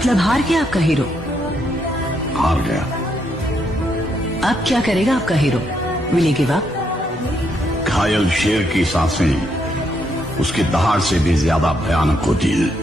मतलब हार गया आपका हीरो? हार गया। अब क्या करेगा आपका hero? Will he give up? घायल शेर की सांसें उसकी दहाड़ से भी ज्यादा भयानक होती है।